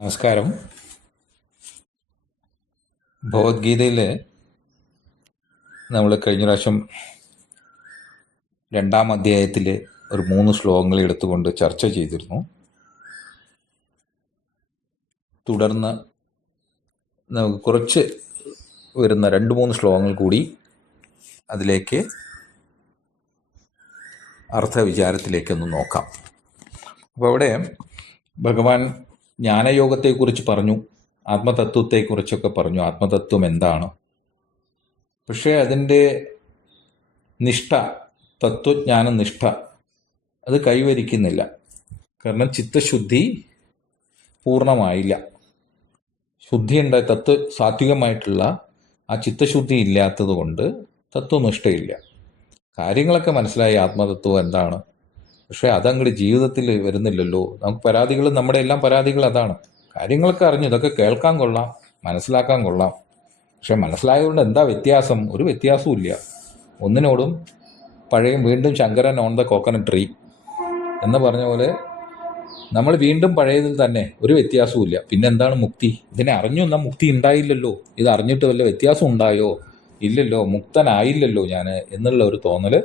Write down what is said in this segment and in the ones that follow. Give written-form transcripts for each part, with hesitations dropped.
നമസ്കാരം. ഭഗവത്ഗീതയിൽ നമ്മൾ കഴിഞ്ഞ പ്രാവശ്യം 2-ാം അധ്യായത്തിൽ ഒരു 3 ശ്ലോകങ്ങൾ എടുത്തുകൊണ്ട് ചർച്ച ചെയ്തിരുന്നു. തുടർന്ന് നമുക്ക് കുറച്ച് വരുന്ന 2-3 ശ്ലോകങ്ങൾ കൂടി അതിലേക്ക് അർത്ഥവിചാരത്തിലേക്കൊന്ന് നോക്കാം. അപ്പോൾ അവിടെ ഭഗവാൻ ജ്ഞാനയോഗത്തെക്കുറിച്ച് പറഞ്ഞു, ആത്മതത്വത്തെക്കുറിച്ചൊക്കെ പറഞ്ഞു. ആത്മതത്വം എന്താണ്? പക്ഷേ അതിൻ്റെ നിഷ്ഠ, തത്വജ്ഞാന നിഷ്ഠ അത് കൈവരിക്കുന്നില്ല. കാരണം ചിത്തശുദ്ധി പൂർണ്ണമായില്ല. ശുദ്ധിയുണ്ട്, സാത്വികമായിട്ടുള്ള ആ ചിത്തശുദ്ധി ഇല്ലാത്തത് കൊണ്ട് തത്വനിഷ്ഠയില്ല. കാര്യങ്ങളൊക്കെ മനസ്സിലായി, ആത്മതത്വം എന്താണ്, പക്ഷേ അതങ്ങോട്ട് ജീവിതത്തിൽ വരുന്നില്ലല്ലോ. നമുക്ക് പരാതികൾ, നമ്മുടെ എല്ലാം പരാതികൾ അതാണ്. കാര്യങ്ങളൊക്കെ അറിഞ്ഞു, ഇതൊക്കെ കേൾക്കാൻ കൊള്ളാം, മനസ്സിലാക്കാൻ കൊള്ളാം, പക്ഷെ മനസ്സിലായതുകൊണ്ട് എന്താ വ്യത്യാസം? ഒരു വ്യത്യാസവും ഇല്ല. ഒന്നിനോടും പഴയ വീണ്ടും Shankaran on the coconut tree എന്ന് പറഞ്ഞ പോലെ നമ്മൾ വീണ്ടും പഴയതിൽ തന്നെ, ഒരു വ്യത്യാസവും ഇല്ല. പിന്നെ എന്താണ് മുക്തി? ഇതിനെ അറിഞ്ഞു എന്നാൽ മുക്തി ഉണ്ടായില്ലല്ലോ. ഇത് അറിഞ്ഞിട്ട് വല്ല വ്യത്യാസം ഉണ്ടായോ? ഇല്ലല്ലോ, മുക്തനായില്ലല്ലോ ഞാൻ എന്നുള്ള ഒരു തോന്നൽ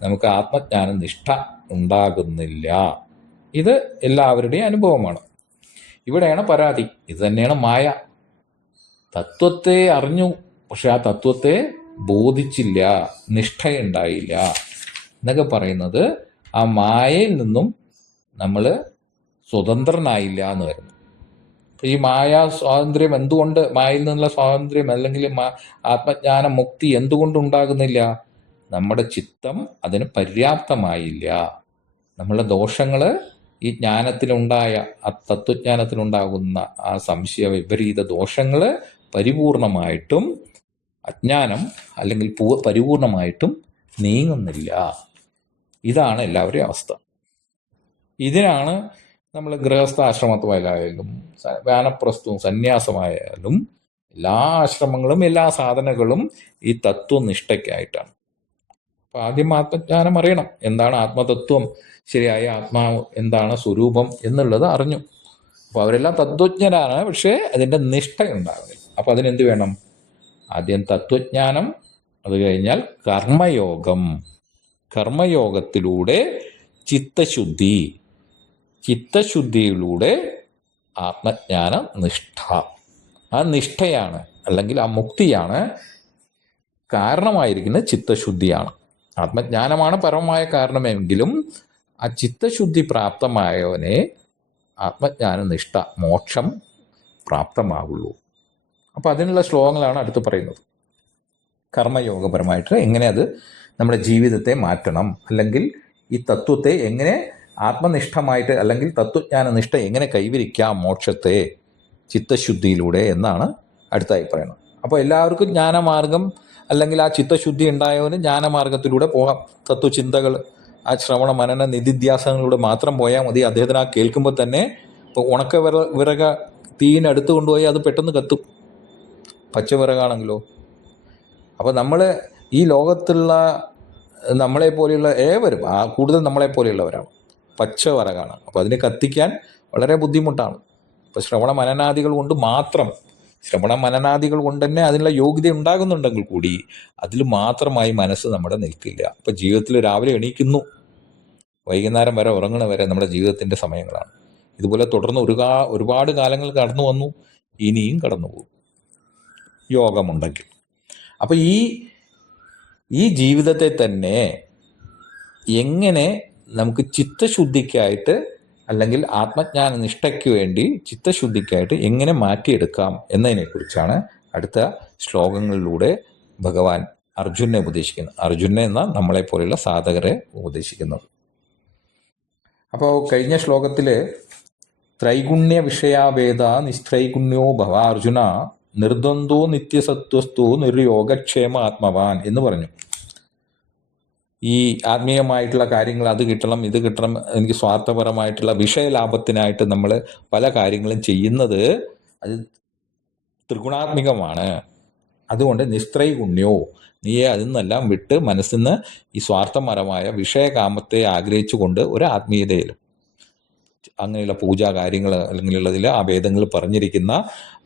നമുക്ക് ആത്മജ്ഞാന നിഷ്ഠ ഉണ്ടാകുന്നില്ല. ഇത് എല്ലാവരുടെയും അനുഭവമാണ്. ഇവിടെയാണ് പരാതി. ഇത് തന്നെയാണ് മായ. തത്വത്തെ അറിഞ്ഞു, പക്ഷെ ആ തത്വത്തെ ബോധിച്ചില്ല, നിഷ്ഠയുണ്ടായില്ല എന്നൊക്കെ പറയുന്നത് ആ മായയിൽ നിന്നും നമ്മൾ സ്വതന്ത്രനായില്ല എന്ന് വരുന്നു. ഈ മായ സ്വാതന്ത്ര്യം എന്തുകൊണ്ട്, മായയിൽ നിന്നുള്ള സ്വാതന്ത്ര്യം അല്ലെങ്കിൽ ആത്മജ്ഞാന മുക്തി എന്തുകൊണ്ടുണ്ടാകുന്നില്ല? നമ്മുടെ ചിത്തം അതിന് പര്യാപ്തമായില്ല. നമ്മളുടെ ദോഷങ്ങൾ, ഈ ജ്ഞാനത്തിലുണ്ടായ, ആ തത്വജ്ഞാനത്തിലുണ്ടാകുന്ന ആ സംശയ വിപരീത ദോഷങ്ങൾ പരിപൂർണമായിട്ടും, അജ്ഞാനം അല്ലെങ്കിൽ പരിപൂർണമായിട്ടും നീങ്ങുന്നില്ല. ഇതാണ് എല്ലാവരുടെയും അവസ്ഥ. ഇതിനാണ് നമ്മൾ ഗൃഹസ്ഥാശ്രമത്തിലായാലും വാനപ്രസ്ഥവും സന്യാസമായാലും എല്ലാ ആശ്രമങ്ങളും എല്ലാ സാധനങ്ങളും ഈ തത്വനിഷ്ഠയ്ക്കായിട്ടാണ്. അപ്പോൾ ആദ്യം ആത്മജ്ഞാനം അറിയണം. എന്താണ് ആത്മതത്വം, ശരിയായ ആത്മാവ് എന്താണ്, സ്വരൂപം എന്നുള്ളത് അറിഞ്ഞു. അപ്പോൾ അവരെല്ലാം തത്വജ്ഞരാണ്, പക്ഷേ അതിൻ്റെ നിഷ്ഠ ഉണ്ടാകുന്നില്ല. അപ്പോൾ അതിനെന്ത് വേണം? ആദ്യം തത്വജ്ഞാനം, അത് കഴിഞ്ഞാൽ കർമ്മയോഗം. കർമ്മയോഗത്തിലൂടെ ചിത്തശുദ്ധി, ചിത്തശുദ്ധിയിലൂടെ ആത്മജ്ഞാന നിഷ്ഠ. ആ നിഷ്ഠയാണ്, അല്ലെങ്കിൽ ആ മുക്തിയാണ് കാരണമായിരിക്കുന്ന ചിത്തശുദ്ധിയാണ്. ആത്മജ്ഞാനമാണ് പരമമായ കാരണമെങ്കിലും ആ ചിത്തശുദ്ധി പ്രാപ്തമായവനെ ആത്മജ്ഞാന നിഷ്ഠ, മോക്ഷം പ്രാപ്തമാകുള്ളൂ. അപ്പോൾ അതിനുള്ള ശ്ലോകങ്ങളാണ് അടുത്ത് പറയുന്നത്. കർമ്മയോഗപരമായിട്ട് എങ്ങനെ അത് നമ്മുടെ ജീവിതത്തെ മാറ്റണം, അല്ലെങ്കിൽ ഈ തത്വത്തെ എങ്ങനെ ആത്മനിഷ്ഠമായിട്ട്, അല്ലെങ്കിൽ തത്വജ്ഞാന നിഷ്ഠ എങ്ങനെ കൈവരിക്കാം മോക്ഷത്തെ ചിത്തശുദ്ധിയിലൂടെ എന്നാണ് അടുത്തായി പറയുന്നത്. അപ്പോൾ എല്ലാവർക്കും ജ്ഞാനമാർഗം, അല്ലെങ്കിൽ ആ ചിത്തശുദ്ധി ഉണ്ടായവന് ജ്ഞാനമാർഗത്തിലൂടെ പോകാം. തത്വചിന്തകൾ, ആ ശ്രവണ മനന നിധിധ്യാസനങ്ങളിലൂടെ മാത്രം പോയാൽ മതി. അദ്ദേഹത്തിന് ആ കേൾക്കുമ്പോൾ തന്നെ, ഇപ്പോൾ ഉണക്ക വിറക തീയിനടുത്ത് കൊണ്ടുപോയി അത് പെട്ടെന്ന് കത്തും, പച്ചവിറകാണെങ്കിലോ. അപ്പോൾ നമ്മൾ ഈ ലോകത്തുള്ള നമ്മളെപ്പോലെയുള്ള ഏവരും, കൂടുതൽ നമ്മളെപ്പോലെയുള്ളവരാണ്, പച്ചവിറകാണ്. അപ്പോൾ അതിനെ കത്തിക്കാൻ വളരെ ബുദ്ധിമുട്ടാണ്. ഇപ്പോൾ ശ്രവണ മനനാദികൾ കൊണ്ട് മാത്രം, ശ്രവണ മനനാദികൾ കൊണ്ട് തന്നെ അതിനുള്ള യോഗ്യത ഉണ്ടാകുന്നുണ്ടെങ്കിൽ കൂടി അതിൽ മാത്രമായി മനസ്സ് നമ്മുടെ നിൽക്കില്ല. ഇപ്പം ജീവിതത്തിൽ രാവിലെ എണീക്കുന്നു, വൈകുന്നേരം വരെ ഉറങ്ങണ വരെ നമ്മുടെ ജീവിതത്തിൻ്റെ സമയങ്ങളാണ്. ഇതുപോലെ തുടർന്ന് ഒരുപാട് കാലങ്ങൾ കടന്നു വന്നു, ഇനിയും കടന്നു പോകും യോഗമുണ്ടെങ്കിൽ. അപ്പം ഈ ജീവിതത്തെ തന്നെ എങ്ങനെ നമുക്ക് ചിത്തശുദ്ധിക്കായിട്ട്, അല്ലെങ്കിൽ ആത്മജ്ഞാന നിഷ്ഠയ്ക്ക് വേണ്ടി ചിത്തശുദ്ധിക്കായിട്ട് എങ്ങനെ മാറ്റിയെടുക്കാം എന്നതിനെക്കുറിച്ചാണ് അടുത്ത ശ്ലോകങ്ങളിലൂടെ ഭഗവാൻ അർജുനെ ഉപദേശിക്കുന്നത്. അർജുനെ എന്ന നമ്മളെപ്പോലെയുള്ള സാധകരെ ഉപദേശിക്കുന്നത്. അപ്പോൾ കഴിഞ്ഞ ശ്ലോകത്തിൽ ത്രൈഗുണ്യ വിഷയാവേദ നിസ്ത്രൈഗുണ്യോ ഭവ അർജുന നിർദ്വന്ദ്വോ നിത്യസത്വസ്തു നിർയോഗക്ഷേമ ആത്മവാൻ എന്ന് പറഞ്ഞു. ഈ ആത്മീയമായിട്ടുള്ള കാര്യങ്ങൾ, അത് കിട്ടണം ഇത് കിട്ടണം, എനിക്ക് സ്വാർത്ഥപരമായിട്ടുള്ള വിഷയലാഭത്തിനായിട്ട് നമ്മൾ പല കാര്യങ്ങളും ചെയ്യുന്നത് അത് ത്രിഗുണാത്മികമാണ്. അതുകൊണ്ട് നിസ്ത്രൈഗുണ്യോ, നീയെ അതിൽ നിന്നെല്ലാം വിട്ട് മനസ്സിൽ നിന്ന് ഈ സ്വാർത്ഥപരമായ വിഷയകാമത്തെ ആഗ്രഹിച്ചുകൊണ്ട് ഒരു ആത്മീയതയിലും അങ്ങനെയുള്ള പൂജാ കാര്യങ്ങൾ അല്ലെങ്കിൽ ഉള്ളതിൽ ആ വേദങ്ങൾ പറഞ്ഞിരിക്കുന്ന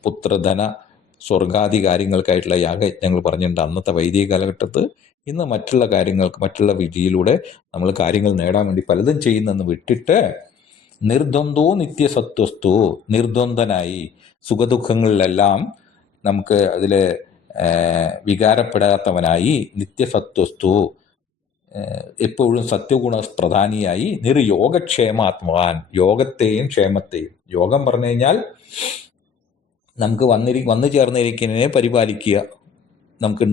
പുത്രധന സ്വർഗാദി കാര്യങ്ങൾക്കായിട്ടുള്ള യാഗയജ്ഞങ്ങൾ പറഞ്ഞിട്ടുണ്ട് അന്നത്തെ വൈദിക കാലഘട്ടത്ത്. ഇന്ന് മറ്റുള്ള കാര്യങ്ങൾക്ക് മറ്റുള്ള വിധിയിലൂടെ നമ്മൾ കാര്യങ്ങൾ നേടാൻ വേണ്ടി പലതും ചെയ്യുന്നെന്ന് വിട്ടിട്ട് നിർദ്വന്ദ്വോ നിത്യസത്വസ്തു, നിർദ്വന്ദ്വനായി സുഖദുഃഖങ്ങളിലെല്ലാം നമുക്ക് അതിൽ വികാരപ്പെടാത്തവനായി, നിത്യസത്വസ്തു എപ്പോഴും സത്യഗുണ പ്രധാനിയായി, നിർയോഗക്ഷേമാത്മാൻ, യോഗത്തെയും ക്ഷേമത്തെയും. യോഗം പറഞ്ഞു കഴിഞ്ഞാൽ നമുക്ക് വന്നു ചേർന്നിരിക്കുന്നതിനെ പരിപാലിക്കുക, നമുക്ക്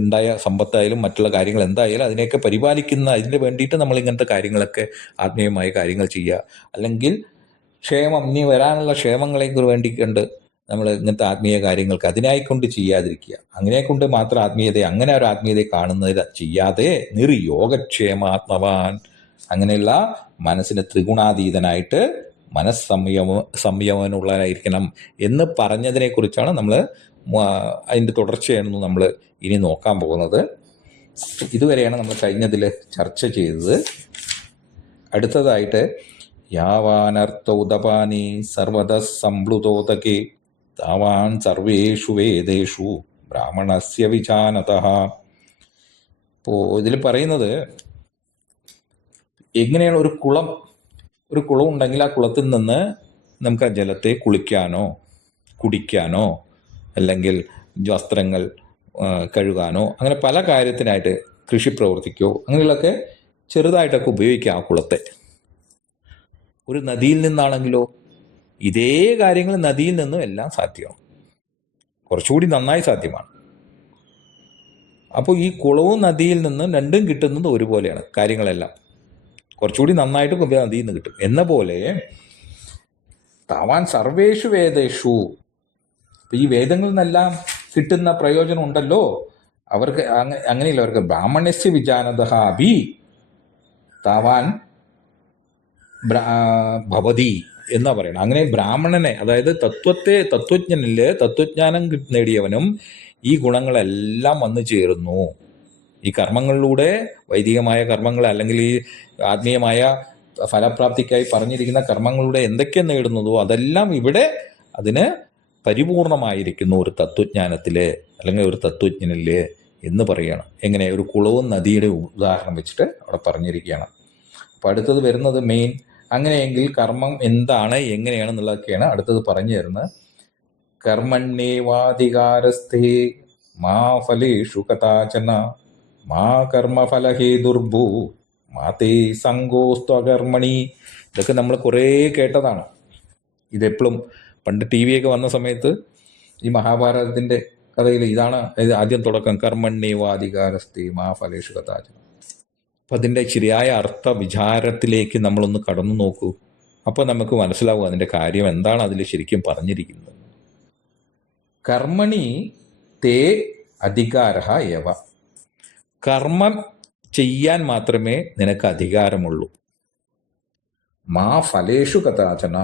ഉണ്ടായ സമ്പത്തായാലും മറ്റുള്ള കാര്യങ്ങൾ എന്തായാലും അതിനെയൊക്കെ പരിപാലിക്കുന്ന, അതിന് വേണ്ടിയിട്ട് നമ്മൾ ഇങ്ങനത്തെ കാര്യങ്ങളൊക്കെ ആത്മീയമായ കാര്യങ്ങൾ ചെയ്യുക. അല്ലെങ്കിൽ ക്ഷേമം, ഇനി വരാനുള്ള ക്ഷേമങ്ങളെ വേണ്ടിക്കൊണ്ട് നമ്മൾ ഇങ്ങനത്തെ ആത്മീയ കാര്യങ്ങൾക്ക് അതിനായിക്കൊണ്ട് ചെയ്യാതിരിക്കുക. അങ്ങനെ കൊണ്ട് മാത്രം ആത്മീയതയെ, അങ്ങനെ ഒരു ആത്മീയതയെ കാണുന്നത് ചെയ്യാതെ നിർയോഗക്ഷേമാത്മവാൻ, അങ്ങനെയുള്ള മനസ്സിന് ത്രിഗുണാതീതനായിട്ട് സംയമനമുള്ളവനായിരിക്കണം എന്ന് പറഞ്ഞതിനെ കുറിച്ചാണ് നമ്മൾ അതിൻ്റെ തുടർച്ചയായിരുന്നു നമ്മൾ ഇനി നോക്കാൻ പോകുന്നത്. ഇതുവരെയാണ് നമ്മൾ കഴിഞ്ഞതിൽ ചർച്ച ചെയ്തത്. അടുത്തതായിട്ട് യാവാനർത്ഥ ഉദപാനി സർവത സംപ്ലുതോദകേ താവാൻ സർവേഷു വേദേഷു ബ്രാഹ്മണസ്യ വിജാനതഃ. ഇപ്പോൾ ഇതിൽ പറയുന്നത് എങ്ങനെയാണ് ഒരു കുളം ഉണ്ടെങ്കിൽ ആ കുളത്തിൽ നിന്ന് നമുക്ക് ആ ജലത്തെ കുളിക്കാനോ കുടിക്കാനോ അല്ലെങ്കിൽ വസ്ത്രങ്ങൾ കഴുകാനോ അങ്ങനെ പല കാര്യത്തിനായിട്ട്, കൃഷി പ്രവർത്തിക്കോ അങ്ങനെയുള്ളതൊക്കെ ചെറുതായിട്ടൊക്കെ ഉപയോഗിക്കാം ആ കുളത്തെ. ഒരു നദിയിൽ നിന്നാണെങ്കിലോ ഇതേ കാര്യങ്ങൾ നദിയിൽ നിന്നും എല്ലാം സാധ്യമാണ്, കുറച്ചുകൂടി നന്നായി സാധ്യമാണ്. അപ്പോൾ ഈ കുളവും നദിയിൽ നിന്നും രണ്ടും കിട്ടുന്നത് ഒരുപോലെയാണ് കാര്യങ്ങളെല്ലാം, കുറച്ചുകൂടി നന്നായിട്ട് നദിയിൽ നിന്ന് കിട്ടും. എന്ന പോലെ താവാൻ സർവേഷു വേദേഷു, ഈ വേദങ്ങളിൽ നിന്നെല്ലാം കിട്ടുന്ന പ്രയോജനം ഉണ്ടല്ലോ അവർക്ക്. അങ്ങനെയില്ല, അവർക്ക് ബ്രാഹ്മണസ്യ വിജാനതഃ അഭി താവാൻ ഭവതി എന്നാ പറയണം. അങ്ങനെ ബ്രാഹ്മണനെ, അതായത് തത്വജ്ഞാനം നേടിയവനും ഈ ഗുണങ്ങളെല്ലാം വന്നു ചേരുന്നു. ഈ കർമ്മങ്ങളിലൂടെ, വൈദികമായ കർമ്മങ്ങൾ അല്ലെങ്കിൽ ഈ ആത്മീയമായ ഫലപ്രാപ്തിക്കായി പറഞ്ഞിരിക്കുന്ന കർമ്മങ്ങളിലൂടെ എന്തൊക്കെ നേടുന്നതോ അതെല്ലാം ഇവിടെ അതിന് പരിപൂർണമായിരിക്കുന്നു ഒരു തത്വജ്ഞാനത്തില് അല്ലെങ്കിൽ ഒരു തത്വജ്ഞനില് എന്ന് പറയണം. എങ്ങനെ? ഒരു കുളവും നദിയുടെ ഉദാഹരണം വെച്ചിട്ട് അവിടെ പറഞ്ഞിരിക്കുകയാണ്. അപ്പം അടുത്തത് വരുന്നത് മെയിൻ. അങ്ങനെയെങ്കിൽ കർമ്മം എന്താണ്, എങ്ങനെയാണെന്നുള്ളതൊക്കെയാണ് അടുത്തത് പറഞ്ഞു തരുന്നത്. കർമ്മണ്യേവാധികാരസ്ഥേ മാ ഫലേഷു കഥാചന മാ കർമ്മഫലഹേതുർഭൂ മാതേ സംഗോസ്തു അകർമ്മണി. ഇതൊക്കെ നമ്മൾ കുറേ കേട്ടതാണ്. ഇതെപ്പോഴും പണ്ട് ടി വിയൊക്കെ വന്ന സമയത്ത് ഈ മഹാഭാരതത്തിൻ്റെ കഥയിൽ ഇതാണ് ആദ്യം തുടക്കം, കർമ്മണ്യേവാധികാരസ്ഥേ മാ ഫലേഷു കഥാചന. അപ്പം അതിൻ്റെ ശരിയായ അർത്ഥ വിചാരത്തിലേക്ക് നമ്മളൊന്ന് കടന്നു നോക്കൂ. അപ്പോൾ നമുക്ക് മനസ്സിലാവും അതിൻ്റെ കാര്യം എന്താണ് അതിൽ ശരിക്കും പറഞ്ഞിരിക്കുന്നത്. കർമ്മണി തേ അധികാരഃ ഏവ, കർമ്മം ചെയ്യാൻ മാത്രമേ നിനക്ക് അധികാരമുള്ളൂ. മാ ഫലേഷു കഥാചന,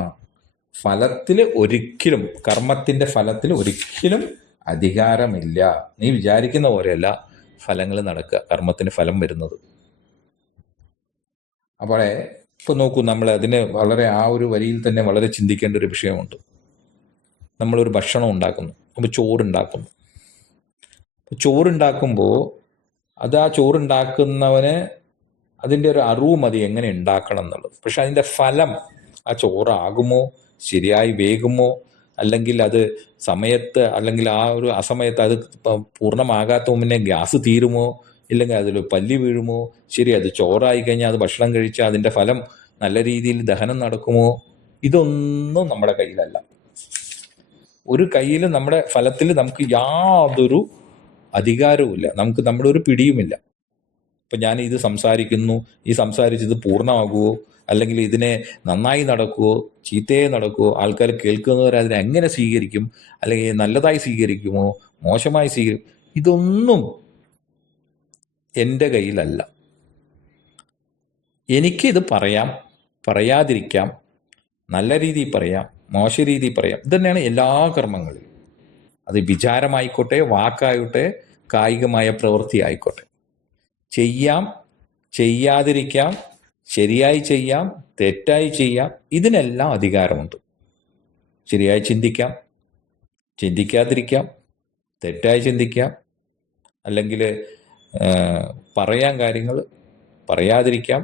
ഫലത്തിൽ ഒരിക്കലും, കർമ്മത്തിൻ്റെ ഫലത്തിൽ ഒരിക്കലും അധികാരമില്ല. നീ വിചാരിക്കുന്ന പോലെയല്ല ഫലങ്ങൾ നടക്കുക, കർമ്മത്തിന് ഫലം വരുന്നത്. അപ്പോൾ ഇപ്പോൾ നോക്കൂ, നമ്മൾ അതിന് വളരെ ആ ഒരു വരിയിൽ തന്നെ വളരെ ചിന്തിക്കേണ്ട ഒരു വിഷയമുണ്ട്. നമ്മളൊരു ഭക്ഷണം ഉണ്ടാക്കുന്നു, അപ്പോൾ ചോറുണ്ടാക്കുമ്പോൾ അത് ആ ചോറുണ്ടാക്കുന്നവന് അതിൻ്റെ ഒരു അറിവ് മതി എങ്ങനെ ഉണ്ടാക്കണം എന്നുള്ളത്. പക്ഷെ അതിൻ്റെ ഫലം, ആ ചോറാകുമോ, ശരിയായി വേകുമോ, അല്ലെങ്കിൽ അത് സമയത്ത് അല്ലെങ്കിൽ ആ ഒരു അസമയത്ത് അത് പൂർണ്ണമാകാത്ത മുന്നേ ഗ്യാസ് തീരുമോ, ഇല്ലെങ്കിൽ അതിൽ പല്ലി വീഴുമോ, ശരി അത് ചോറായി കഴിഞ്ഞാൽ അത് ഭക്ഷണം കഴിച്ചാൽ അതിൻ്റെ ഫലം നല്ല രീതിയിൽ ദഹനം നടക്കുമോ, ഇതൊന്നും നമ്മുടെ കയ്യിലല്ല. ഒരു കയ്യിൽ നമ്മുടെ ഫലത്തിൽ നമുക്ക് യാതൊരു അധികാരവുമില്ല, നമുക്ക് നമ്മുടെ ഒരു പിടിയുമില്ല. ഇപ്പം ഞാൻ ഇത് സംസാരിക്കുന്നു, ഈ സംസാരിച്ചത് പൂർണ്ണമാകുമോ, അല്ലെങ്കിൽ ഇതിനെ നന്നായി നടക്കുമോ ചീത്തയെ നടക്കുമോ, ആൾക്കാർ കേൾക്കുന്നവർ അതിനെ എങ്ങനെ സ്വീകരിക്കും, അല്ലെങ്കിൽ നല്ലതായി സ്വീകരിക്കുമോ മോശമായി സ്വീകരിക്കും, ഇതൊന്നും എൻ്റെ കയ്യിലല്ല. എനിക്കിത് പറയാം, പറയാതിരിക്കാം, നല്ല രീതിയിൽ പറയാം, മോശ രീതിയിൽ പറയാം. ഇതന്നെയാണ് എല്ലാ കർമ്മങ്ങളിലും. അത് വിചാരമായിക്കോട്ടെ, വാക്കായിക്കോട്ടെ, കായികമായ പ്രവൃത്തി ആയിക്കോട്ടെ. ചെയ്യാം, ചെയ്യാതിരിക്കാം, ശരിയായി ചെയ്യാം, തെറ്റായി ചെയ്യാം, ഇതിനെല്ലാം അധികാരമുണ്ട്. ശരിയായി ചിന്തിക്കാം, ചിന്തിക്കാതിരിക്കാം, തെറ്റായി ചിന്തിക്കാം, അല്ലെങ്കിൽ പറയാൻ കാര്യങ്ങൾ പറയാതിരിക്കാം,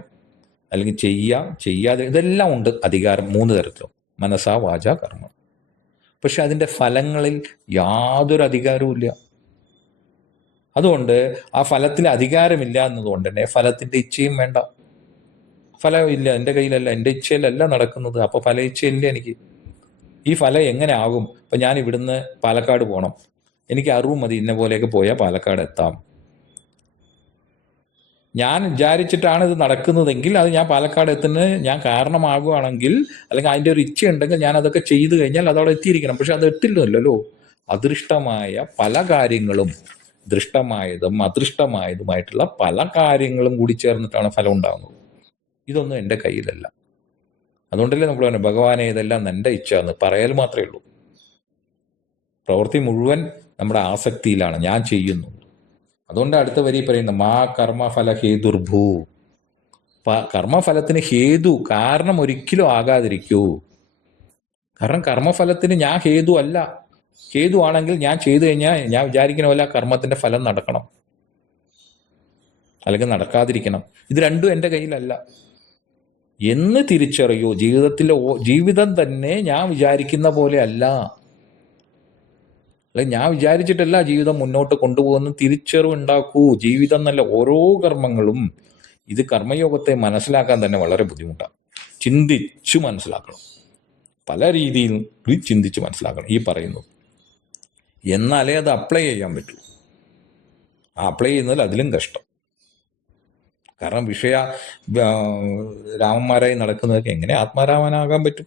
അല്ലെങ്കിൽ ചെയ്യാം, ചെയ്യാതെ, ഇതെല്ലാം ഉണ്ട് അധികാരം 3 തരത്തിലും: മനസ്സാ, വാച, കർമ്മം. പക്ഷെ അതിൻ്റെ ഫലങ്ങളിൽ യാതൊരു അധികാരവും ഇല്ല. അതുകൊണ്ട് ആ ഫലത്തിൽ അധികാരമില്ല എന്നതുകൊണ്ട് തന്നെ ഫലത്തിൻ്റെ ഇച്ഛയും വേണ്ട. ഫലമില്ല, എൻ്റെ കയ്യിലല്ല, എൻ്റെ ഇച്ഛയിലല്ല നടക്കുന്നത്. അപ്പോൾ ഫല ഇച്ഛയില്ല എനിക്ക്. ഈ ഫലം എങ്ങനെ ആകും? ഇപ്പം ഞാൻ ഇവിടുന്ന് പാലക്കാട് പോകണം, എനിക്ക് അറിവ് മതി ഇന്ന പോലെയൊക്കെ പോയാൽ പാലക്കാട് എത്താം. ഞാൻ വിചാരിച്ചിട്ടാണ് ഇത് നടക്കുന്നതെങ്കിൽ അത് ഞാൻ പാലക്കാട് എത്തുന്നത് ഞാൻ കാരണമാകുകയാണെങ്കിൽ, അല്ലെങ്കിൽ അതിൻ്റെ ഒരു ഇച്ഛ ഉണ്ടെങ്കിൽ ഞാൻ അതൊക്കെ ചെയ്തു കഴിഞ്ഞാൽ അതവിടെ എത്തിയിരിക്കണം. പക്ഷെ അത് എത്തില്ലല്ലോ. അദൃഷ്ടമായ പല കാര്യങ്ങളും, ദൃഷ്ടമായതും അദൃഷ്ടമായതുമായിട്ടുള്ള പല കാര്യങ്ങളും കൂടി ചേർന്നിട്ടാണ് ഫലം ഉണ്ടാകുന്നത്. ഇതൊന്നും എൻ്റെ കയ്യിലല്ല. അതുകൊണ്ടല്ലേ നമ്മൾ പറഞ്ഞു, ഭഗവാനെ ഇതെല്ലാം എൻ്റെ ഇച്ഛ എന്ന് പറയൽ മാത്രമേ ഉള്ളൂ. പ്രവൃത്തി മുഴുവൻ നമ്മുടെ ആസക്തിയിലാണ്, ഞാൻ ചെയ്യുന്നു. അതുകൊണ്ട് അടുത്ത വരി പറയുന്നത് മാ കർമ്മഫല ഹേതുർഭൂ. കർമ്മഫലത്തിന് ഹേതു, കാരണം ഒരിക്കലും ആകാതിരിക്കൂ. കാരണം കർമ്മഫലത്തിന് ഞാൻ ഹേതു അല്ല. ഹേതു ആണെങ്കിൽ ഞാൻ ചെയ്തു കഴിഞ്ഞാൽ ഞാൻ വിചാരിക്കുന്ന പോലെ കർമ്മത്തിന്റെ ഫലം നടക്കണം, അല്ലെങ്കിൽ നടക്കാതിരിക്കണം. ഇത് രണ്ടും എൻ്റെ കയ്യിലല്ല എന്ന് തിരിച്ചറിയൂ. ജീവിതം തന്നെ ഞാൻ വിചാരിക്കുന്ന പോലെ അല്ല, അല്ലെങ്കിൽ ഞാൻ വിചാരിച്ചിട്ടല്ല ജീവിതം മുന്നോട്ട് കൊണ്ടുപോകുന്ന തിരിച്ചറിവുണ്ടാക്കൂ. ജീവിതം എന്നല്ല, ഓരോ കർമ്മങ്ങളും. ഇത് കർമ്മയോഗത്തെ മനസ്സിലാക്കാൻ തന്നെ വളരെ ബുദ്ധിമുട്ടാണ്. ചിന്തിച്ചു മനസ്സിലാക്കണം, പല രീതിയിൽ ചിന്തിച്ച് മനസ്സിലാക്കണം ഈ പറയുന്നത്. എന്നാലേ അത് അപ്ലൈ ചെയ്യാൻ പറ്റൂ. ആ അപ്ലൈ ചെയ്യുന്നതിൽ അതിലും കഷ്ടം. കാരണം രാമന്മാരായി നടക്കുന്നതൊക്കെ എങ്ങനെ ആത്മാരാമനാകാൻ പറ്റും?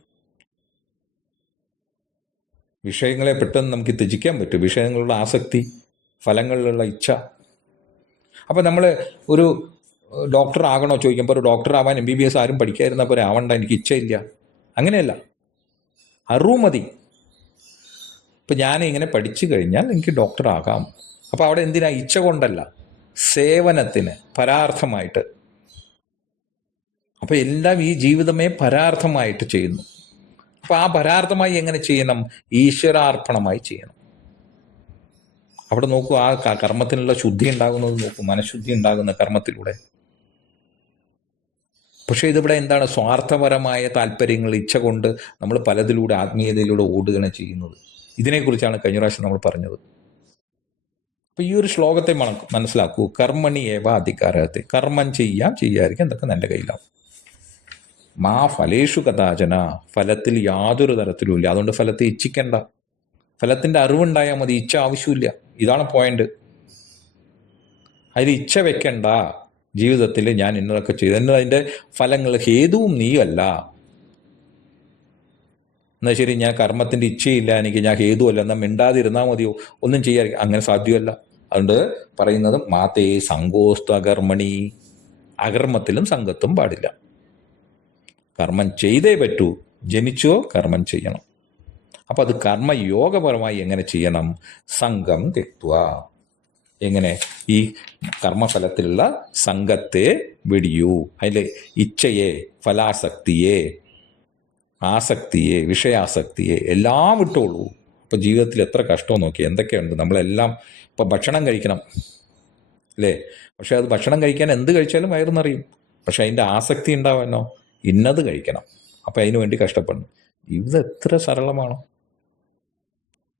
വിഷയങ്ങളെ പെട്ടെന്ന് നമുക്ക് ത്യജിക്കാൻ പറ്റും. വിഷയങ്ങളുള്ള ആസക്തി, ഫലങ്ങളിലുള്ള ഇച്ഛ. അപ്പം നമ്മൾ ഒരു ഡോക്ടർ ആകണോ ചോദിക്കുമ്പോൾ, ഒരു ഡോക്ടർ ആവാൻ MBBS ആരും പഠിക്കാതിരുന്നപ്പോൾ ആവണ്ട, എനിക്ക് ഇച്ഛയില്ല. അങ്ങനെയല്ല, അറിവ് മതി. ഇപ്പം ഞാൻ ഇങ്ങനെ പഠിച്ചു കഴിഞ്ഞാൽ എനിക്ക് ഡോക്ടർ ആകാം. അപ്പോൾ അവിടെ എന്തിനാ? ഇച്ഛ കൊണ്ടല്ല, സേവനത്തിന്, പരാർത്ഥമായിട്ട്. അപ്പോൾ എല്ലാം ഈ ജീവിതമേ പരാർത്ഥമായിട്ട് ചെയ്യുന്നു. അപ്പോൾ ആ പരാർത്ഥമായി എങ്ങനെ ചെയ്യണം? ഈശ്വരാർപ്പണമായി ചെയ്യണം. അവിടെ നോക്കൂ, ആ കർമ്മത്തിനുള്ള ശുദ്ധി ഉണ്ടാകുന്നത് നോക്കൂ, മനഃശുദ്ധി ഉണ്ടാകുന്ന കർമ്മത്തിലൂടെ. പക്ഷേ ഇതിവിടെ എന്താണ്? സ്വാർത്ഥപരമായ താല്പര്യങ്ങൾ, ഇച്ഛ കൊണ്ട് നമ്മൾ പലതിലൂടെ ആത്മീയതയിലൂടെ ഓടുകയാണ് ചെയ്യുന്നത്. ഇതിനെക്കുറിച്ചാണ് കഴിഞ്ഞ പ്രാവശ്യം നമ്മൾ പറഞ്ഞത്. അപ്പോൾ ഈ ഒരു ശ്ലോകത്തെ മനസ്സിലാക്കൂ. കർമ്മണി ഏവ അധികാരത്തെ, കർമ്മം ചെയ്യാതിരിക്കും, എന്തൊക്കെ എൻ്റെ കയ്യിലാവും. മാ ഫലേഷു കഥാചന, ഫലത്തിൽ യാതൊരു തരത്തിലും ഇല്ല. അതുകൊണ്ട് ഫലത്തെ ഇച്ഛിക്കണ്ട. ഫലത്തിൻ്റെ അറിവുണ്ടായാൽ മതി, ഇച്ഛ ആവശ്യമില്ല. ഇതാണ് പോയിന്റ്. അതിൽ ഇച്ഛ വെക്കണ്ട. ജീവിതത്തിൽ ഞാൻ ഇന്നതൊക്കെ ചെയ്തു, അതിൻ്റെ ഫലങ്ങൾ ഹേതുവും നീയല്ല. എന്നാൽ ശരി, ഞാൻ കർമ്മത്തിൻ്റെ ഇച്ഛയില്ല, ഞാൻ ഹേതുവല്ല, എന്നാൽ മിണ്ടാതിരുന്നാൽ മതിയോ? ഒന്നും ചെയ്യാൻ അങ്ങനെ സാധ്യമല്ല. അതുകൊണ്ട് പറയുന്നത് മാതേ സംഗോസ്തു അകർമ്മണി, അകർമ്മത്തിലും സംഘത്തും പാടില്ല. കർമ്മം ചെയ്തേ പറ്റൂ. ജനിച്ചോ കർമ്മം ചെയ്യണം. അപ്പം അത് കർമ്മയോഗപരമായി എങ്ങനെ ചെയ്യണം? സംഘം തെക്വ. എങ്ങനെ? ഈ കർമ്മഫലത്തിലുള്ള സംഘത്തെ വെടിയൂ. അതിലെ ഇച്ഛയെ, ഫലാസക്തിയെ, ആസക്തിയെ, വിഷയാസക്തിയെ എല്ലാം വിട്ടോളൂ. അപ്പം ജീവിതത്തിൽ എത്ര കഷ്ടം നോക്കി, എന്തൊക്കെയുണ്ട്. നമ്മളെല്ലാം ഇപ്പം ഭക്ഷണം കഴിക്കണം അല്ലേ? പക്ഷെ അത് ഭക്ഷണം കഴിക്കാൻ എന്ത് കഴിച്ചാലും വയറ് നിറയും. പക്ഷെ അതിൻ്റെ ആസക്തി ഉണ്ടാവാനോ? ഇന്നത് കഴിക്കണം. അപ്പം അതിനു വേണ്ടി കഷ്ടപ്പെടണം. ജീവിതം എത്ര സരളമാണോ?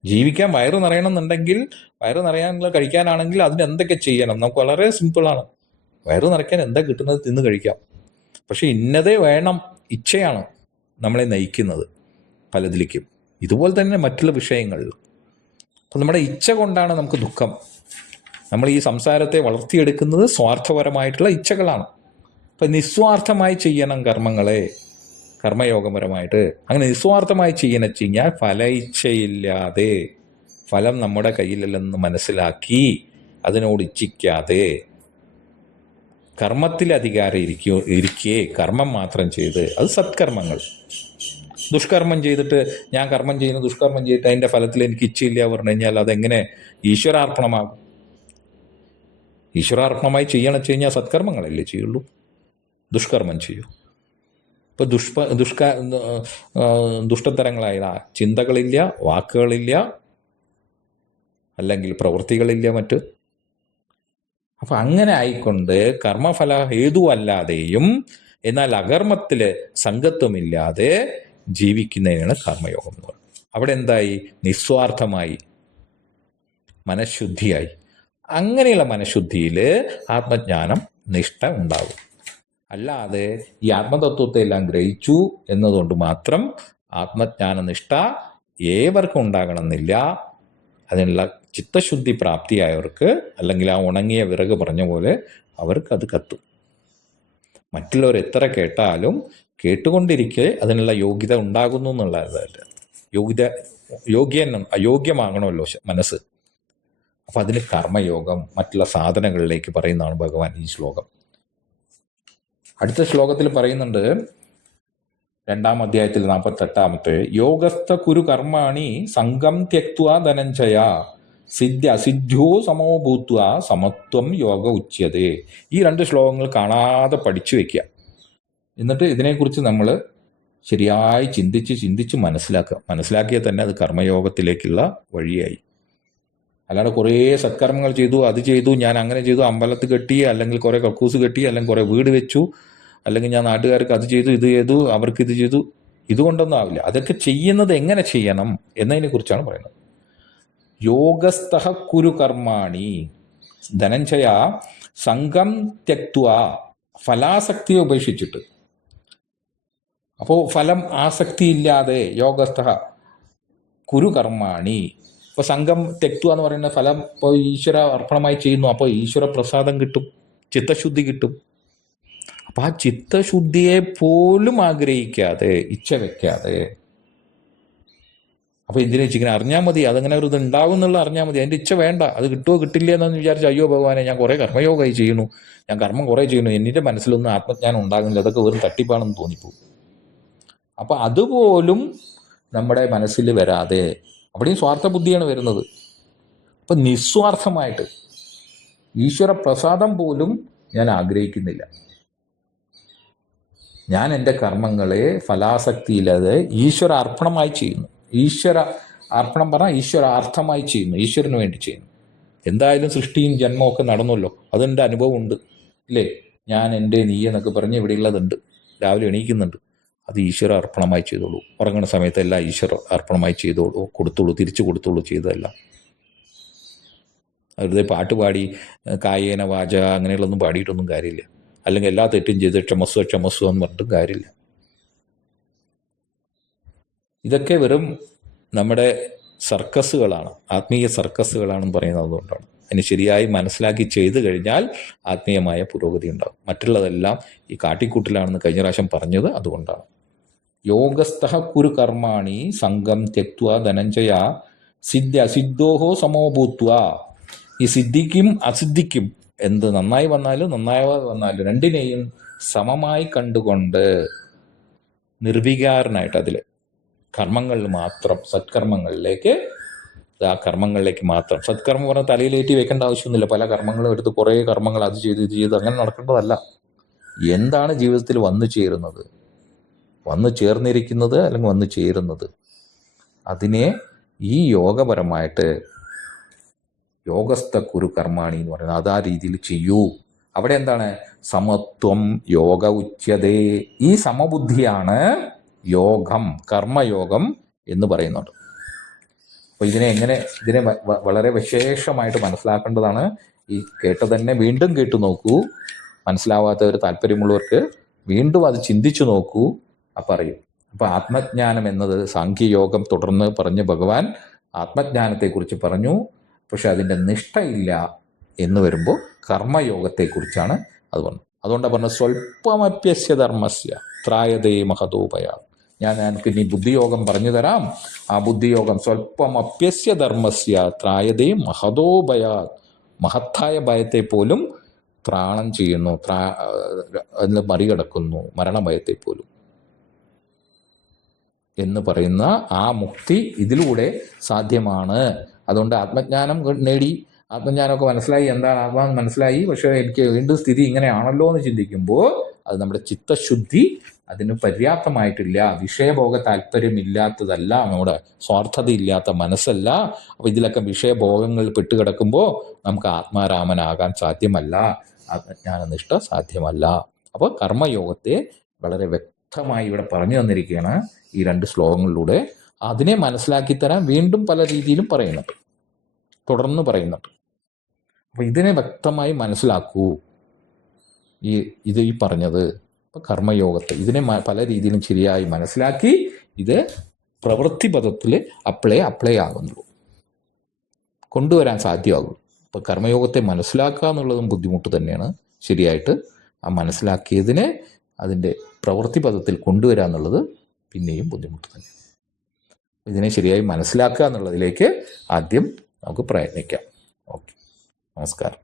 ജീവിക്കാൻ വയറ് നിറയണമെന്നുണ്ടെങ്കിൽ, വയറ് നിറയാനുള്ള കഴിക്കാനാണെങ്കിൽ അതിന് എന്തൊക്കെ ചെയ്യണം? നമുക്ക് വളരെ സിമ്പിളാണ്. വയറ് നിറയ്ക്കാൻ എന്താ കിട്ടുന്നത് തിന്ന് കഴിക്കാം. പക്ഷെ ഇന്നതേ വേണം, ഇച്ഛയാണ് നമ്മളെ നയിക്കുന്നത് പലതിലേക്കും. ഇതുപോലെ തന്നെ മറ്റുള്ള വിഷയങ്ങളിൽ. അപ്പം നമ്മുടെ ഇച്ഛ കൊണ്ടാണ് നമുക്ക് ദുഃഖം. നമ്മൾ ഈ സംസാരത്തെ വളർത്തിയെടുക്കുന്നത് സ്വാർത്ഥപരമായിട്ടുള്ള ഇച്ഛകളാണ്. അപ്പം നിസ്വാർത്ഥമായി ചെയ്യണം കർമ്മങ്ങളെ, കർമ്മയോഗപരമായിട്ട്. അങ്ങനെ നിസ്വാർത്ഥമായി കഴിഞ്ഞാൽ ഫല ഇച്ഛയില്ലാതെ, ഫലം നമ്മുടെ കയ്യിലല്ലെന്ന് മനസ്സിലാക്കി അതിനോട് ഇച്ഛിക്കാതെ, കർമ്മത്തിൽ അധികാരം ഇരിക്കെ കർമ്മം മാത്രം ചെയ്ത്, അത് സത്കർമ്മങ്ങൾ. ദുഷ്കർമ്മം ചെയ്തിട്ട്, ഞാൻ കർമ്മം ചെയ്യുന്നു, ദുഷ്കർമ്മം ചെയ്തിട്ട് അതിൻ്റെ ഫലത്തിൽ എനിക്ക് ഇച്ഛയില്ല പറഞ്ഞു കഴിഞ്ഞാൽ അതെങ്ങനെ ഈശ്വരാർപ്പണമാകും? ഈശ്വരാർപ്പണമായി ചെയ്യണം കഴിഞ്ഞാൽ സത്കർമ്മങ്ങളല്ലേ ചെയ്യുള്ളൂ. ദുഷ്കർമ്മം ചെയ്യൂ. ഇപ്പോൾ ദുഷ്ടതരങ്ങളായ ചിന്തകളില്ല, വാക്കുകളില്ല, അല്ലെങ്കിൽ പ്രവൃത്തികളില്ല മറ്റ്. അപ്പം അങ്ങനെ ആയിക്കൊണ്ട് കർമ്മഫല ഹേതുവല്ലാതെയും എന്നാൽ അകർമ്മത്തിൽ സംഗത്വമില്ലാതെ ജീവിക്കുന്നതിനാണ് കർമ്മയോഗം എന്ന് പറയുന്നത്. അവിടെ എന്തായി? നിസ്വാർത്ഥമായി, മനഃശുദ്ധിയായി. അങ്ങനെയുള്ള മനഃശുദ്ധിയിൽ ആത്മജ്ഞാനം നിഷ്ഠ ഉണ്ടാകും. അല്ലാതെ ഈ ആത്മതത്വത്തെ എല്ലാം ഗ്രഹിച്ചു എന്നതുകൊണ്ട് മാത്രം ആത്മജ്ഞാന നിഷ്ഠ ഏവർക്കും ഉണ്ടാകണമെന്നില്ല. അതിനുള്ള ചിത്തശുദ്ധി പ്രാപ്തിയായവർക്ക്, അല്ലെങ്കിൽ ആ ഉണങ്ങിയ വിറക് പറഞ്ഞ പോലെ അവർക്ക് അത് കത്തും. മറ്റുള്ളവർ എത്ര കേട്ടാലും കേട്ടുകൊണ്ടിരിക്കെ അതിനുള്ള യോഗ്യത ഉണ്ടാകുന്നു എന്നുള്ളതല്ല. അയോഗ്യമാകണമല്ലോ മനസ്സ്. അപ്പം അതിന് കർമ്മയോഗം, മറ്റുള്ള സാധനങ്ങളിലേക്ക് പറയുന്നതാണ് ഭഗവാൻ ഈ ശ്ലോകം. അടുത്ത ശ്ലോകത്തിൽ പറയുന്നുണ്ട്, 2-ാം അധ്യായത്തിൽ 48-ാമത്തെ, യോഗസ്ഥ കുരു കർമാണി സംഗം ത്യക്ത്വാ ധനഞ്ജയ സിദ്ധ്യ അസിദ്ധ്യോ സമോ ഭൂത്വ സമത്വം യോഗ ഉച്യതേ. ഈ 2 ശ്ലോകങ്ങൾ കാണാതെ പഠിച്ചു വെക്കുക. എന്നിട്ട് ഇതിനെക്കുറിച്ച് നമ്മൾ ശരിയായി ചിന്തിച്ച് മനസ്സിലാക്കിയാൽ തന്നെ അത് കർമ്മയോഗത്തിലേക്കുള്ള വഴിയായി. അല്ലാതെ കുറേ സത്കർമ്മങ്ങൾ ചെയ്തു, അത് ചെയ്തു, ഞാൻ അങ്ങനെ ചെയ്തു, അമ്പലത്തിൽ കെട്ടി, അല്ലെങ്കിൽ കുറേ കക്കൂസ് കെട്ടി, അല്ലെങ്കിൽ കുറേ വീട് വെച്ചു, അല്ലെങ്കിൽ ഞാൻ നാട്ടുകാർക്ക് അത് ചെയ്തു, ഇത് ചെയ്തു, അവർക്ക് ഇത് ചെയ്തു, ഇതുകൊണ്ടൊന്നും ആവില്ല. അതൊക്കെ ചെയ്യുന്നത് എങ്ങനെ ചെയ്യണം എന്നതിനെ കുറിച്ചാണ് പറയുന്നത്. യോഗസ്ഥ കുരു കർമാണി ധനഞ്ജയ സംഘം ത്യക്ത്വ, ഫലാസക്തിയെ ഉപേക്ഷിച്ചിട്ട്. അപ്പോൾ ഫലം ആസക്തിയില്ലാതെ യോഗസ്ഥ കുരു കർമാണി. ഇപ്പോൾ സംഘം ത്യക്ത്വ എന്ന് പറയുന്ന ഫലം ഇപ്പോൾ ഈശ്വര അർപ്പണമായി ചെയ്യുന്നു. അപ്പോൾ ഈശ്വര പ്രസാദം കിട്ടും, ചിത്തശുദ്ധി കിട്ടും. അപ്പം ആ ചിത്തശുദ്ധിയെ പോലും ആഗ്രഹിക്കാതെ, ഇച്ഛ വെക്കാതെ, അപ്പോൾ ഇതിനെ ഇങ്ങനെ അറിഞ്ഞാൽ മതി, അതങ്ങനെ ഒരു ഇത് ഉണ്ടാവും എന്നുള്ള അറിഞ്ഞാൽ മതി. അതിൻ്റെ ഇച്ഛ വേണ്ട. അത് കിട്ടുമോ കിട്ടില്ല എന്നൊന്ന് വിചാരിച്ച് അയ്യോ ഭഗവാനെ ഞാൻ കുറേ കർമ്മയോഗമായി ചെയ്യുന്നു, ഞാൻ കർമ്മം കുറേ ചെയ്യുന്നു, എന്നിൻ്റെ മനസ്സിലൊന്നും ആത്മജ്ഞാനം ഉണ്ടാകുന്നില്ല, അതൊക്കെ വെറും തട്ടിപ്പാണെന്ന് തോന്നിപ്പോകും. അപ്പം അതുപോലും നമ്മുടെ മനസ്സിൽ വരാതെ, അവിടെയും സ്വാർത്ഥ ബുദ്ധിയാണ് വരുന്നത്. അപ്പം നിസ്വാർത്ഥമായിട്ട് ഈശ്വര പ്രസാദം പോലും ഞാൻ ആഗ്രഹിക്കുന്നില്ല. ഞാൻ എൻ്റെ കർമ്മങ്ങളെ ഫലാസക്തിയില്ലാതെ ഈശ്വര അർപ്പണമായി ചെയ്യുന്നു. ഈശ്വര അർപ്പണം പറഞ്ഞാൽ ഈശ്വരാർത്ഥമായി ചെയ്യുന്നു, ഈശ്വരന് വേണ്ടി ചെയ്യുന്നു. എന്തായാലും സൃഷ്ടിയും ജന്മവും ഒക്കെ നടന്നല്ലോ, അതെൻ്റെ അനുഭവമുണ്ട് ഇല്ലേ. ഞാൻ എൻ്റെ നീ എന്നൊക്കെ പറഞ്ഞ് ഇവിടെയുള്ളതുണ്ട്. രാവിലെ എണീക്കുന്നുണ്ട്, അത് ഈശ്വര അർപ്പണമായി ചെയ്തോളൂ. ഉറങ്ങുന്ന സമയത്ത് എല്ലാം ഈശ്വര അർപ്പണമായി ചെയ്തോളൂ, കൊടുത്തോളൂ, തിരിച്ചു കൊടുത്തോളൂ ചെയ്തതല്ല. വെറുതെ പാട്ടുപാടി കായേന വാച അങ്ങനെയുള്ളൊന്നും പാടിയിട്ടൊന്നും കാര്യമില്ല. അല്ലെങ്കിൽ എല്ലാ തെറ്റും ചെയ്ത് ക്ഷമസ്വ എന്ന് പറഞ്ഞിട്ടും കാര്യമില്ല. ഇതൊക്കെ വെറും നമ്മുടെ സർക്കസുകളാണ്, ആത്മീയ സർക്കസുകളാണെന്ന് പറയുന്നത് അതുകൊണ്ടാണ്. അതിന് ശരിയായി മനസ്സിലാക്കി ചെയ്തു കഴിഞ്ഞാൽ ആത്മീയമായ പുരോഗതി ഉണ്ടാകും. മറ്റുള്ളതെല്ലാം ഈ കാട്ടിക്കൂട്ടിലാണെന്ന് കഴിഞ്ഞ പ്രാവശ്യം പറഞ്ഞത് അതുകൊണ്ടാണ്. യോഗസ്ഥ കുരു കർമാണി സംഘം ത്യക്ത്വ ധനഞ്ജയ സിദ്ധ്യ അസിദ്ധോഹോ സമോഭൂത്വ. ഈ സിദ്ധിക്കും അസിദ്ധിക്കും, എന്ത് നന്നായി വന്നാലും നന്നായി വന്നാലും രണ്ടിനെയും സമമായി കണ്ടുകൊണ്ട് നിർവികാരനായിട്ട് അതിൽ കർമ്മങ്ങളിൽ മാത്രം, സത്കർമ്മങ്ങളിലേക്ക്, ആ കർമ്മങ്ങളിലേക്ക് മാത്രം. സത്കർമ്മം പറഞ്ഞാൽ തലയിലേറ്റി വെക്കേണ്ട ആവശ്യമൊന്നുമില്ല. പല കർമ്മങ്ങളും എടുത്ത് കുറേ കർമ്മങ്ങൾ അത് ചെയ്ത് ഇത് ചെയ്ത് അങ്ങനെ നടക്കേണ്ടതല്ല. എന്താണ് ജീവിതത്തിൽ വന്നു ചേരുന്നത്, വന്നു ചേർന്നിരിക്കുന്നത്, അല്ലെങ്കിൽ വന്നു ചേരുന്നത്, അതിനെ ഈ യോഗപരമായിട്ട് യോഗസ്ഥ കുരു കർമാണി എന്ന് പറയുന്നത് അത് ആ രീതിയിൽ ചെയ്യൂ. അവിടെ എന്താണ്? സമത്വം യോഗ ഉച്യതേ. ഈ സമബുദ്ധിയാണ് യോഗം, കർമ്മയോഗം എന്ന് പറയുന്നുണ്ട്. അപ്പോൾ ഇതിനെ വളരെ വിശേഷമായിട്ട് മനസ്സിലാക്കേണ്ടതാണ്. ഈ കേട്ട തന്നെ വീണ്ടും കേട്ടു നോക്കൂ. മനസ്സിലാവാത്തവർ, താല്പര്യമുള്ളവർക്ക് വീണ്ടും അത് ചിന്തിച്ചു നോക്കൂ. അപ്പം അറിയും. അപ്പോൾ ആത്മജ്ഞാനം എന്നത് സാഖ്യയോഗം തുടർന്ന് പറഞ്ഞ് ഭഗവാൻ ആത്മജ്ഞാനത്തെക്കുറിച്ച് പറഞ്ഞു. പക്ഷെ അതിൻ്റെ നിഷ്ഠയില്ല എന്ന് വരുമ്പോൾ കർമ്മയോഗത്തെക്കുറിച്ചാണ് അത് പറഞ്ഞത്. അതുകൊണ്ടാണ് പറഞ്ഞത് സ്വല്പമപ്യസ്യ ധർമ്മസ്യ ത്രായതേ മഹതോപയ. ഞാൻ എനിക്ക് ഇനി ബുദ്ധിയോഗം പറഞ്ഞു തരാം. ആ ബുദ്ധിയോഗം സ്വല്പമപ്യസ്യ ധർമ്മസ്യ ത്രായതേ മഹതോഭയ, മഹത്തായ ഭയത്തെ പോലും ത്രാണം ചെയ്യുന്നു, അതിൽ മറികടക്കുന്നു, മരണഭയത്തെ പോലും എന്ന് പറയുന്ന ആ മുക്തി ഇതിലൂടെ സാധ്യമാണ്. അതുകൊണ്ട് ആത്മജ്ഞാനം നേടി, ആത്മജ്ഞാനമൊക്കെ മനസ്സിലായി, എന്താണ് ആത്മാവെന്ന് മനസ്സിലായി, പക്ഷേ എനിക്ക് വീണ്ടും സ്ഥിതി ഇങ്ങനെയാണല്ലോ എന്ന് ചിന്തിക്കുമ്പോൾ അത് നമ്മുടെ ചിത്തശുദ്ധി അതിന് പര്യാപ്തമായിട്ടില്ല. വിഷയഭോഗ താല്പര്യമില്ലാത്തതല്ല, നമ്മുടെ സ്വാർത്ഥതയില്ലാത്ത മനസ്സല്ല. അപ്പോൾ ഇതിലൊക്കെ വിഷയഭോഗങ്ങളിൽ പെട്ടുകിടക്കുമ്പോൾ നമുക്ക് ആത്മാരാമനാകാൻ സാധ്യമല്ല, ആത്മജ്ഞാനനിഷ്ഠ സാധ്യമല്ല. അപ്പോൾ കർമ്മയോഗത്തെ വളരെ വ്യക്തമായി ഇവിടെ പറഞ്ഞു തന്നിരിക്കുകയാണ് ഈ 2 ശ്ലോകങ്ങളിലൂടെ. അതിനെ മനസ്സിലാക്കി തരാൻ വീണ്ടും പല രീതിയിലും പറയുന്നുണ്ട്, തുടർന്ന് പറയുന്നുണ്ട്. അപ്പോൾ ഇതിനെ വ്യക്തമായി മനസ്സിലാക്കൂ. ഈ പറഞ്ഞത് ഇപ്പോൾ കർമ്മയോഗത്തെ ഇതിനെ പല രീതിയിലും ശരിയായി മനസ്സിലാക്കി ഇത് പ്രവൃത്തിപഥത്തിൽ അപ്ലൈ ആകുന്നുള്ളൂ, കൊണ്ടുവരാൻ സാധ്യമാകുള്ളൂ. അപ്പോൾ കർമ്മയോഗത്തെ മനസ്സിലാക്കുക എന്നുള്ളതും ബുദ്ധിമുട്ട് തന്നെയാണ്. ശരിയായിട്ട് ആ മനസ്സിലാക്കിയതിനെ അതിൻ്റെ പ്രവൃത്തിപഥത്തിൽ കൊണ്ടുവരിക എന്നുള്ളത് പിന്നെയും ബുദ്ധിമുട്ട് തന്നെ. ഇതിനെ ശരിയായി മനസ്സിലാക്കുക എന്നുള്ളതിലേക്ക് ആദ്യം നമുക്ക് പ്രയത്നിക്കാം. ഓക്കെ, നമസ്കാരം.